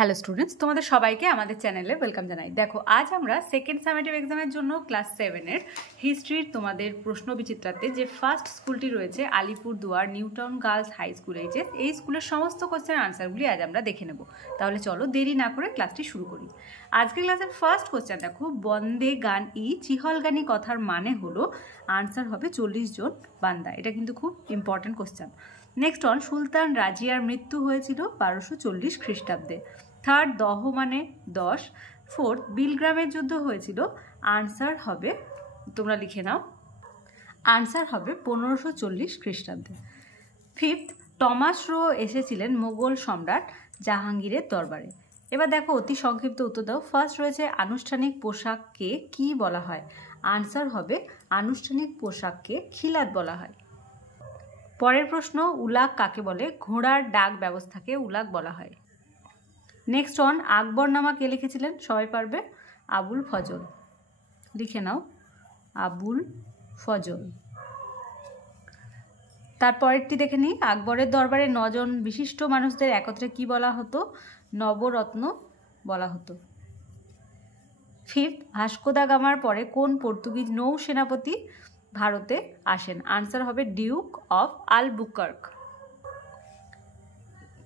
Hello students, তোমাদের সবাইকে আমাদের চ্যানেলে ওয়েলকাম জানাই। দেখো, আজ আমরা সেকেন্ড সামেটিভ এক্সামের জন্য ক্লাস 7-এর হিস্ট্রির তোমাদের প্রশ্ন বিচিত্রাতে যে ফার্স্ট স্কুলটি রয়েছে Alipurduar New Town Girls High School HS, এই স্কুলের সমস্ত কোশ্চেনের আনসারগুলি আজ আমরা দেখে নেব। তাহলে চলো দেরি না করে ক্লাসটি শুরু করি। আজকের ক্লাসের ফার্স্ট কোশ্চেন দেখো, বন্দে গান চিহলগানি কথার মানে হলো, আনসার হবে 40 জন বান্দা। এটা কিন্তু খুব ইম্পর্টেন্ট কোশ্চেন। নেক্সট অন, সুলতান রাজিয়ার মৃত্যু হয়েছিল 1240 খ্রিস্টাব্দে। থার্ড, দহ মানে 10। ফোর্থ, বিলগ্রামের যুদ্ধ হয়েছিল, আনসার হবে, তোমরা লিখে নাও, আনসার হবে 1540 খ্রিস্টাব্দে। ফিফথ, টমাস রো এসেছিলেন মোগল সম্রাট জাহাঙ্গীরের দরবারে। এবার দেখো, অতি সংক্ষিপ্ত উত্তর দাও। ফার্স্ট রয়েছে আনুষ্ঠানিক পোশাককে কি বলা হয়, আনসার হবে আনুষ্ঠানিক পোশাককে খিলাত বলা হয়। পরের প্রশ্ন, উলাগ কাকে বলে, ঘোড়ার ডাক ব্যবস্থাকে উলাগ বলা হয়। নেক্সট অন, আকবরনামা কে লিখেছিলেন, সবাই পারবে, আবুল ফজল, লিখে নাও, আবুল ফজল। তারপরেরটি দেখে নিই, আকবরের দরবারে 9 জন বিশিষ্ট মানুষদের একত্রে কি বলা হতো, নবরত্ন বলা হতো। ফিফথ, ভাস্কো দা গামার পরে কোন পর্তুগিজ নৌ সেনাপতি ভারতে আসেন, আনসার হবে ডিউক অফ আলবুকার্ক।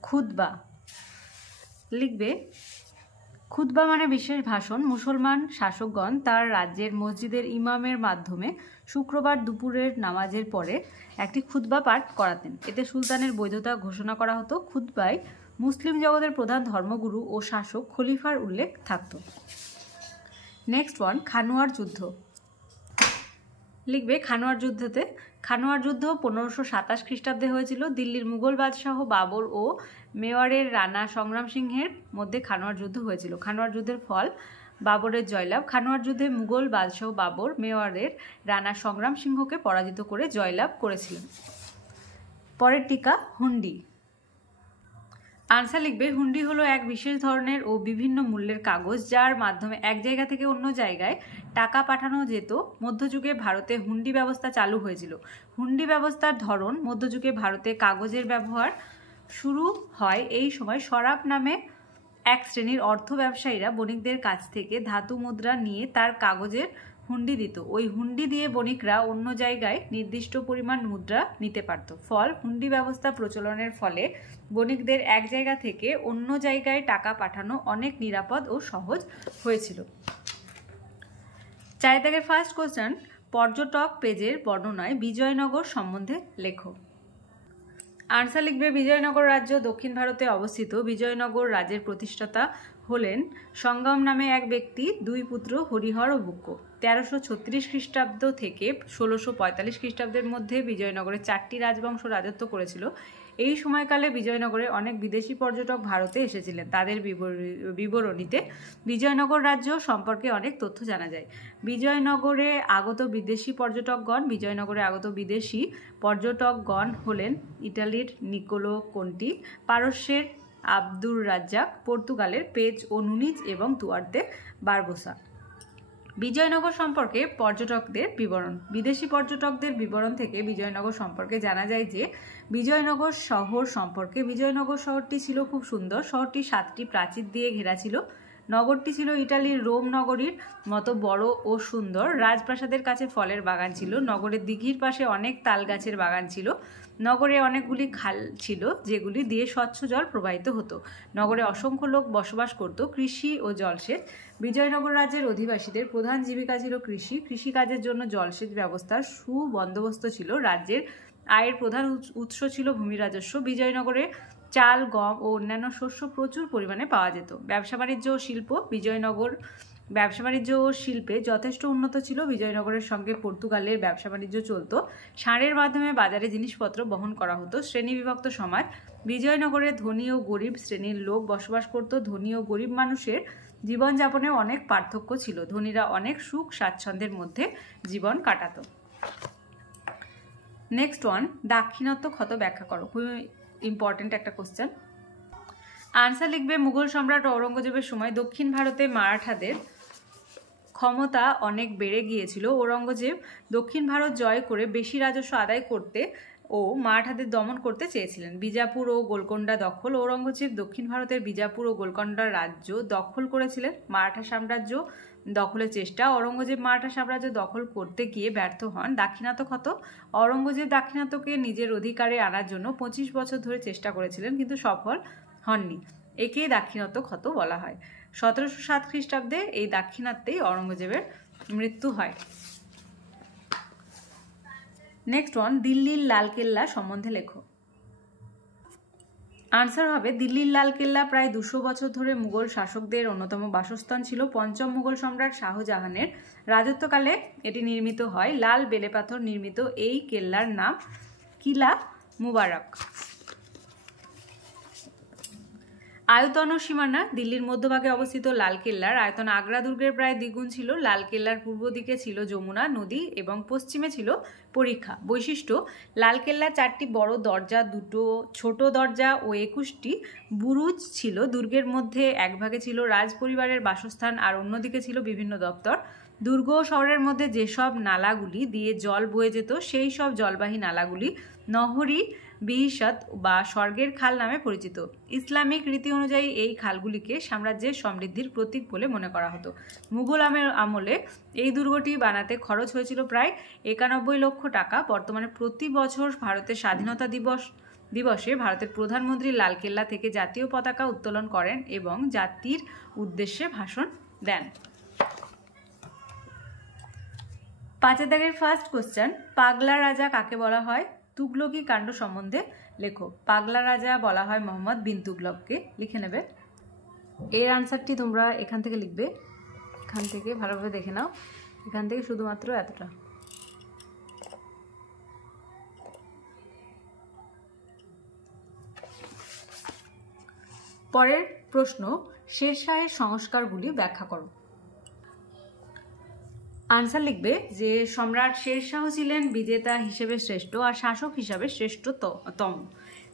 খুতবা লিখবে, খুতবা মানে বিশেষ ভাষণ। মুসলমান শাসকগণ তার রাজ্যের মসজিদের ইমামের মাধ্যমে শুক্রবার দুপুরের নামাজের পরে একটি খুতবা পাঠ করাতেন। এতে সুলতানের বৈধতা ঘোষণা করা হতো। খুতবায় মুসলিম জগতের প্রধান ধর্মগুরু ও শাসক খলিফার উল্লেখ থাকত। নেক্সট ওয়ান, খানোয়ার যুদ্ধ লিখবে, খানোয়ার যুদ্ধ 1527 খ্রিস্টাব্দে হয়েছিল। দিল্লির মুঘল বাদশাহ বাবর ও মেওয়ারের রানা সংগ্রাম সিংহের মধ্যে খানোয়ার যুদ্ধ হয়েছিল। খানোয়ার যুদ্ধের ফল বাবরের জয়লাভ। খানোয়ার যুদ্ধে মুঘল বাদশাহ বাবর মেওয়ারের রানা সংগ্রাম সিংহকে পরাজিত করে জয়লাভ করেছিলেন। পরের টিকা, হুন্ডি। আনসার লিখবে, হুন্ডি হলো এক বিশেষ ধরনের ও বিভিন্ন মূল্যের কাগজ, যার মাধ্যমে এক জায়গা থেকে অন্য জায়গায় টাকা পাঠানো যেত। মধ্যযুগে ভারতে হুন্ডি ব্যবস্থা চালু হয়েছিল। হুন্ডি ব্যবস্থার ধরন, মধ্যযুগে ভারতে কাগজের ব্যবহার শুরু হয়। এই সময় সরাব নামে এক শ্রেণীর অর্থ ব্যবসায়ীরা বণিকদের কাছ থেকে ধাতু মুদ্রা নিয়ে তার কাগজের হুন্ডি দিত। ওই হুন্ডি দিয়ে বণিকরা অন্য জায়গায় নির্দিষ্ট পরিমাণ মুদ্রা নিতে পারত। ফল, হুন্ডি ব্যবস্থা প্রচলনের ফলে বণিকদের এক জায়গা থেকে অন্য জায়গায় টাকা পাঠানো অনেক নিরাপদ ও সহজ হয়েছিল। 4 দাগের ফার্স্ট কোশ্চেন, পর্যটক পেজের বর্ণনায় বিজয়নগর সম্বন্ধে লেখো। আনসার লিখবে, বিজয়নগর রাজ্য দক্ষিণ ভারতে অবস্থিত। বিজয়নগর রাজ্যের প্রতিষ্ঠাতা হলেন সঙ্গম নামে এক ব্যক্তি, 2 পুত্র হরিহর ও বুক্ক। 1336 খ্রিস্টাব্দ থেকে 1645 খ্রিস্টাব্দের মধ্যে বিজয়নগরে 4টি রাজবংশ রাজত্ব করেছিল। এই সময়কালে বিজয়নগরে অনেক বিদেশি পর্যটক ভারতে এসেছিলেন। তাদের বিবরণীতে বিজয়নগর রাজ্য সম্পর্কে অনেক তথ্য জানা যায়। বিজয়নগরে আগত বিদেশি পর্যটকগণ হলেন ইটালির নিকোলো কোন্টি, পারস্যের আব্দুর রাজ্জাক, পর্তুগালের পেজ ও নুনিজ এবং দুয়ার্তে বারবোসা। বিজয়নগর সম্পর্কে পর্যটকদের বিবরণ। বিদেশি পর্যটকদের বিবরণ থেকে বিজয়নগর সম্পর্কে জানা যায় যে, বিজয়নগর শহর সম্পর্কে, বিজয়নগর শহরটি ছিল খুব সুন্দর। শহরটি 7টি প্রাচীর দিয়ে ঘেরা ছিল। নগরটি ছিল ইটালির রোম নগরীর মতো বড় ও সুন্দর। রাজপ্রাসাদের কাছে ফলের বাগান ছিল। নগরের দিঘির পাশে অনেক তাল গাছের বাগান ছিল। নগরে অনেকগুলি খাল ছিল, যেগুলি দিয়ে স্বচ্ছ জল প্রবাহিত হতো। নগরে অসংখ্য লোক বসবাস করত। কৃষি ও জলসেচ। বিজয়নগর রাজ্যের অধিবাসীদের প্রধান জীবিকা ছিল কৃষি। কৃষিকাজের জন্য জলসেচ ব্যবস্থার সুবন্দোবস্ত ছিল। রাজ্যের আয়ের প্রধান উৎস ছিল ভূমি রাজস্ব। বিজয়নগরে চাল, গম ও অন্যান্য শস্য প্রচুর পরিমাণে পাওয়া যেত। ব্যবসা বাণিজ্য ও শিল্প। বিজয়নগর ব্যবসা বাণিজ্য ও শিল্পে যথেষ্ট উন্নত ছিল। বিজয়নগরের সঙ্গে পর্তুগালের ব্যবসা বাণিজ্য চলত। ষাঁড়ের মাধ্যমে বাজারে জিনিসপত্র বহন করা হতো। শ্রেণীবিভক্ত সমাজ। বিজয়নগরে ধনী ও গরিব শ্রেণীর লোক বসবাস করত। ধনী ও গরিব মানুষের জীবনযাপনে অনেক পার্থক্য ছিল। ধনীরা অনেক সুখ স্বাচ্ছন্দ্যের মধ্যে জীবন কাটাত। নেক্সট ওয়ান, দাক্ষিণাত্য ক্ষত ব্যাখ্যা করো। খুবই ইম্পর্টেন্ট একটা কোশ্চেন। আনসার লিখবে, মুঘল সম্রাট ঔরঙ্গজেবের সময় দক্ষিণ ভারতে মারাঠাদের ক্ষমতা অনেক বেড়ে গিয়েছিল। ঔরঙ্গজেব দক্ষিণ ভারত জয় করে বেশি রাজস্ব আদায় করতে ও মারাঠাদের দমন করতে চেয়েছিলেন। বিজাপুর ও গোলকোন্ডা দখল। ঔরঙ্গজেব দক্ষিণ ভারতের বিজাপুর ও গোলকোন্ডা রাজ্য দখল করেছিলেন। মারাঠা সাম্রাজ্য দখলের চেষ্টা। ঔরঙ্গজেব মারাঠা সাম্রাজ্য দখল করতে গিয়ে ব্যর্থ হন। দাক্ষিণাত্য ক্ষত। ঔরঙ্গজেব দাক্ষিণাত্যকে নিজের অধিকারে আনার জন্য 25 বছর ধরে চেষ্টা করেছিলেন, কিন্তু সফল হননি। একেই দাক্ষিণাত্য ক্ষত বলা হয়। 1707 খ্রিস্টাব্দে এই দাক্ষিণাত্যেই ঔরঙ্গজেবের মৃত্যু হয়। নেক্সট ওয়ান, দিল্লির লালকেল্লা সম্বন্ধে লেখো। আনসার হবে দিল্লির লালকেল্লা প্রায় 200 বছর ধরে মুঘল শাসকদের অন্যতম বাসস্থান ছিল। পঞ্চম মুঘল সম্রাট শাহজাহানের রাজত্বকালে এটি নির্মিত হয়। লাল বেলেপাথর নির্মিত এই কেল্লার নাম কিলা মুবারক। আয়তন ও সীমানা। দিল্লির মধ্যভাগে অবস্থিত লালকেল্লার আয়তন আগ্রা দুর্গের প্রায় দ্বিগুণ ছিল। লালকেল্লার পূর্ব দিকে ছিল যমুনা নদী এবং পশ্চিমে ছিল পরীক্ষা। বৈশিষ্ট্য, লালকেল্লার 4টি বড় দরজা, 2টো ছোট দরজা ও 21টি বুরুজ ছিল। দুর্গের মধ্যে এক ভাগে ছিল রাজ পরিবারের বাসস্থান আর অন্যদিকে ছিল বিভিন্ন দপ্তর। দুর্গ ও শহরের মধ্যে যেসব নালাগুলি দিয়ে জল বয়ে যেত সেই সব জলবাহী নালাগুলি নহরি বিহিসাত বা স্বর্গের খাল নামে পরিচিত। ইসলামিক রীতি অনুযায়ী এই খালগুলিকে সাম্রাজ্যের সমৃদ্ধির প্রতীক বলে মনে করা হতো। মুঘল আমলে এই দুর্গটি বানাতে খরচ হয়েছিল প্রায় 91 লক্ষ টাকা। বর্তমানে প্রতি বছর ভারতের স্বাধীনতা দিবসে ভারতের প্রধানমন্ত্রী লালকেল্লা থেকে জাতীয় পতাকা উত্তোলন করেন এবং জাতির উদ্দেশ্যে ভাষণ দেন। 5 দাগের ফার্স্ট কোশ্চেন, পাগলা রাজা কাকে বলা হয়? তুগলকি কাণ্ড সম্বন্ধে লেখো। পাগলা রাজা বলা হয় মোহাম্মদ বিন তুগলককে। লিখে নেবে। এর আনসারটি তোমরা এখান থেকে লিখবে। এখান থেকে ভালোভাবে দেখে নাও। এখান থেকে শুধুমাত্র এতটা। পরের প্রশ্ন, শেরশাহের সংস্কারগুলি ব্যাখ্যা করো। আনসার লিখবে যে সম্রাট শেরশাহ ছিলেন বিজেতা হিসেবে শ্রেষ্ঠ আর শাসক হিসাবে শ্রেষ্ঠতম।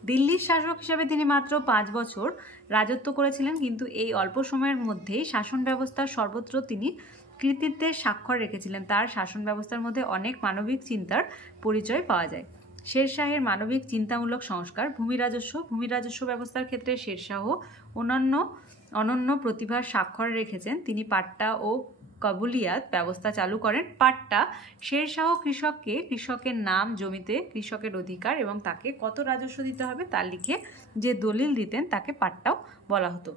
দিল্লির শাসক হিসাবে তিনি মাত্র 5 বছর রাজত্ব করেছিলেন, কিন্তু এই অল্প সময়ের মধ্যেই শাসন ব্যবস্থার সর্বত্র তিনি কৃতিত্বের স্বাক্ষর রেখেছিলেন। তার শাসন ব্যবস্থার মধ্যে অনেক মানবিক চিন্তার পরিচয় পাওয়া যায়। শেরশাহের মানবিক চিন্তামূলক সংস্কার। ভূমি রাজস্ব ব্যবস্থার ক্ষেত্রে শেরশাহ অনন্য প্রতিভার স্বাক্ষর রেখেছেন। তিনি পাট্টা ও কবুলিয়াত ব্যবস্থা চালু করেন। পাট্টা, শেরশাহ কৃষকের নাম, জমিতে কৃষকের অধিকার এবং তাকে কত রাজস্ব দিতে হবে তা লিখে যে দলিল দিতেন তাকে পাট্টাও বলা হতো।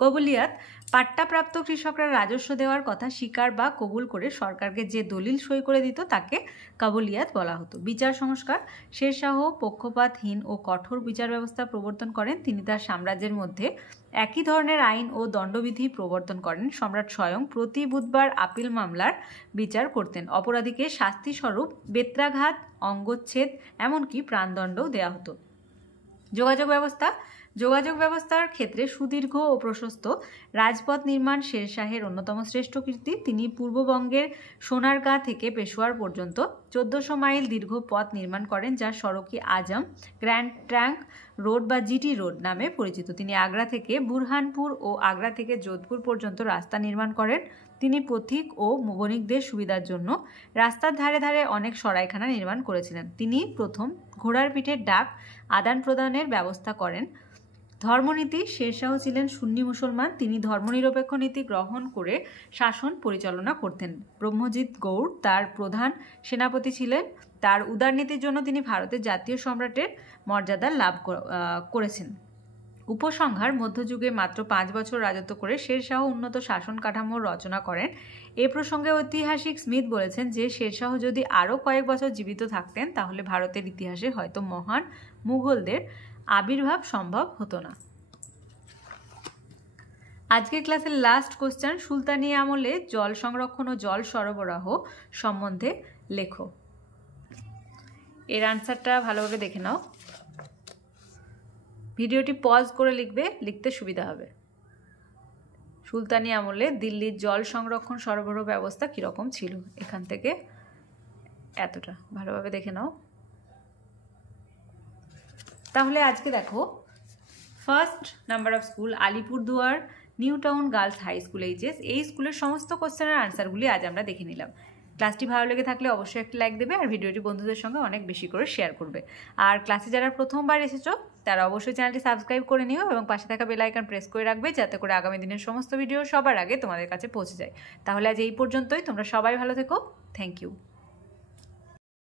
কবুলিয়াত, পাট্টাপ্রাপ্ত কৃষকরা রাজস্ব দেওয়ার কথা স্বীকার বা কবুল করে সরকারকে যে দলিল সই করে দিত তাকে কবুলিয়াত বলা হতো। বিচার সংস্কার। শেরশাহ পক্ষপাতহীন ও কঠোর বিচার ব্যবস্থা প্রবর্তন করেন। তিনি তার সাম্রাজ্যের মধ্যে একই ধরনের আইন ও দণ্ডবিধি প্রবর্তন করেন। সম্রাট স্বয়ং প্রতি বুধবার আপিল মামলার বিচার করতেন। অপরাধীকে শাস্তিস্বরূপ বেত্রাঘাত, অঙ্গচ্ছেদ, এমনকি প্রাণদণ্ডও দেওয়া হতো। যোগাযোগ ব্যবস্থার ক্ষেত্রে সুদীর্ঘ ও প্রশস্ত রাজপথ নির্মাণ শেরশাহের অন্যতম শ্রেষ্ঠ কীর্তি। তিনি পূর্ববঙ্গের সোনারগাঁ থেকে পেশোয়ার পর্যন্ত 1400 মাইল দীর্ঘ পথ নির্মাণ করেন, যা সড়কি আজম, গ্র্যান্ড ট্রাঙ্ক রোড বা জিটি রোড নামে পরিচিত। তিনি আগ্রা থেকে বুরহানপুর ও আগ্রা থেকে যোধপুর পর্যন্ত রাস্তা নির্মাণ করেন। তিনি পথিক ও বণিকদের সুবিধার জন্য রাস্তার ধারে ধারে অনেক সরাইখানা নির্মাণ করেছিলেন। তিনি প্রথম ঘোড়ার পিঠের ডাক আদান প্রদানের ব্যবস্থা করেন। ধর্মনীতি। শেরশাহ ছিলেন সুন্নি মুসলমান। তিনি ধর্মনিরপেক্ষ নীতি গ্রহণ করে শাসন পরিচালনা করতেন। ব্রহ্মজিৎ গৌড় তার প্রধান সেনাপতি ছিলেন। তার উদারনীতির জন্য তিনি ভারতের জাতীয় সম্রাটের মর্যাদা লাভ করেছেন। উপসংহার। মধ্যযুগে মাত্র 5 বছর রাজত্ব করে শেরশাহ উন্নত শাসন কাঠামোর রচনা করেন। এ প্রসঙ্গে ঐতিহাসিক স্মিথ বলেছেন যে শেরশাহ যদি আরও কয়েক বছর জীবিত থাকতেন তাহলে ভারতের ইতিহাসে হয়তো মহান মুঘলদের আবির্ভাব সম্ভব হতো না। আজকের ক্লাসের লাস্ট কোশ্চেন, সুলতানি আমলে জল সংরক্ষণ ও জল সরবরাহ সম্বন্ধে লেখো। এর আনসারটা ভালোভাবে দেখে নাও। ভিডিওটি পজ করে লিখবে, লিখতে সুবিধা হবে। সুলতানি আমলে দিল্লির জল সংরক্ষণ সরবরাহ ব্যবস্থা কীরকম ছিল, এখান থেকে এতটা ভালোভাবে দেখে নাও। তাহলে আজকে দেখো, first number of school Alipurduar New Town Girls High School HS, এই স্কুলের সমস্ত কোশ্চেনের আনসারগুলি আজ আমরা দেখে নিলাম। ক্লাসটি ভালো লেগে থাকলে অবশ্যই একটি লাইক দেবে আর ভিডিওটি বন্ধুদের সঙ্গে অনেক বেশি করে শেয়ার করবে। আর ক্লাসে যারা প্রথমবার এসেছো তারা অবশ্যই চ্যানেলটি সাবস্ক্রাইব করে নিও এবং পাশে থাকা বেল আইকন প্রেস করে রাখবে, যাতে করে আগামী দিনের সমস্ত ভিডিও সবার আগে তোমাদের কাছে পৌঁছে যায়। তাহলে আজ এই পর্যন্তই। তোমরা সবাই ভালো থেকো। Thank you.